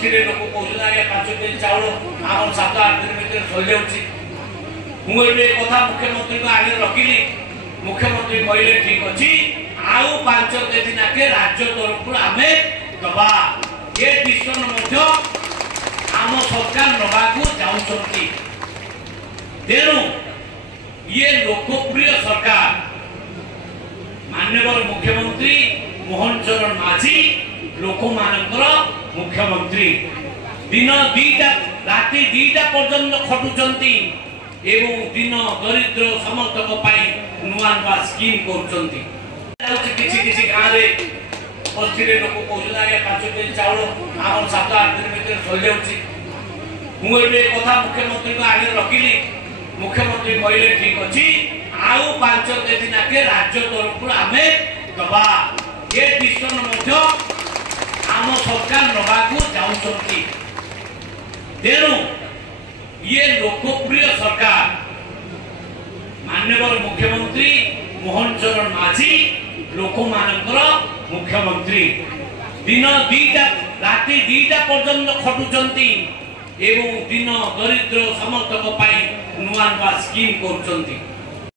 बस्ती लोक कहते 5 केजी चाउल आम 7-8 दिन भर सरी जाऊँगी। मुझे कथा मुख्यमंत्री को आगे रखिली। मुख्यमंत्री कहले ठीक अच्छी आउ 5 केजी नाके राज्य तरफ आम दबा ये डिसीजन आम सरकार नवाकू चाहती। तेणु ये लोकप्रिय सरकार माननीय मुख्यमंत्री मोहन चरण माझी लोक मानकर मुख्यमंत्री दिन 2टा राति 2टा पर्यंत खटुचंती एवं दिन दरिद्र समर्थक नुआ नुआ स्कीम करछंती। किसी गाँव में बस्ती लोक कहते 5 केजी चाउल आम 7-8 दिन भर सरी जाऊँगी। मुझे कथा मुख्यमंत्री को आगे रखिली। मुख्यमंत्री कहले ठीक अच्छी आउ 5 केजी नाके राज्य तरफ आम दबा ये डिसीजन आम सरकार नवाकू चाहती। तेणु ये लोकप्रिय सरकार माननीय मुख्यमंत्री मोहन चरण माझी लोक मानकर मुख्यमंत्री दिन 2टा राति 2टा पर्यंत खटुचंती एवं दिन दरिद्र समर्थक नुआ नुआ स्कीम करछंती।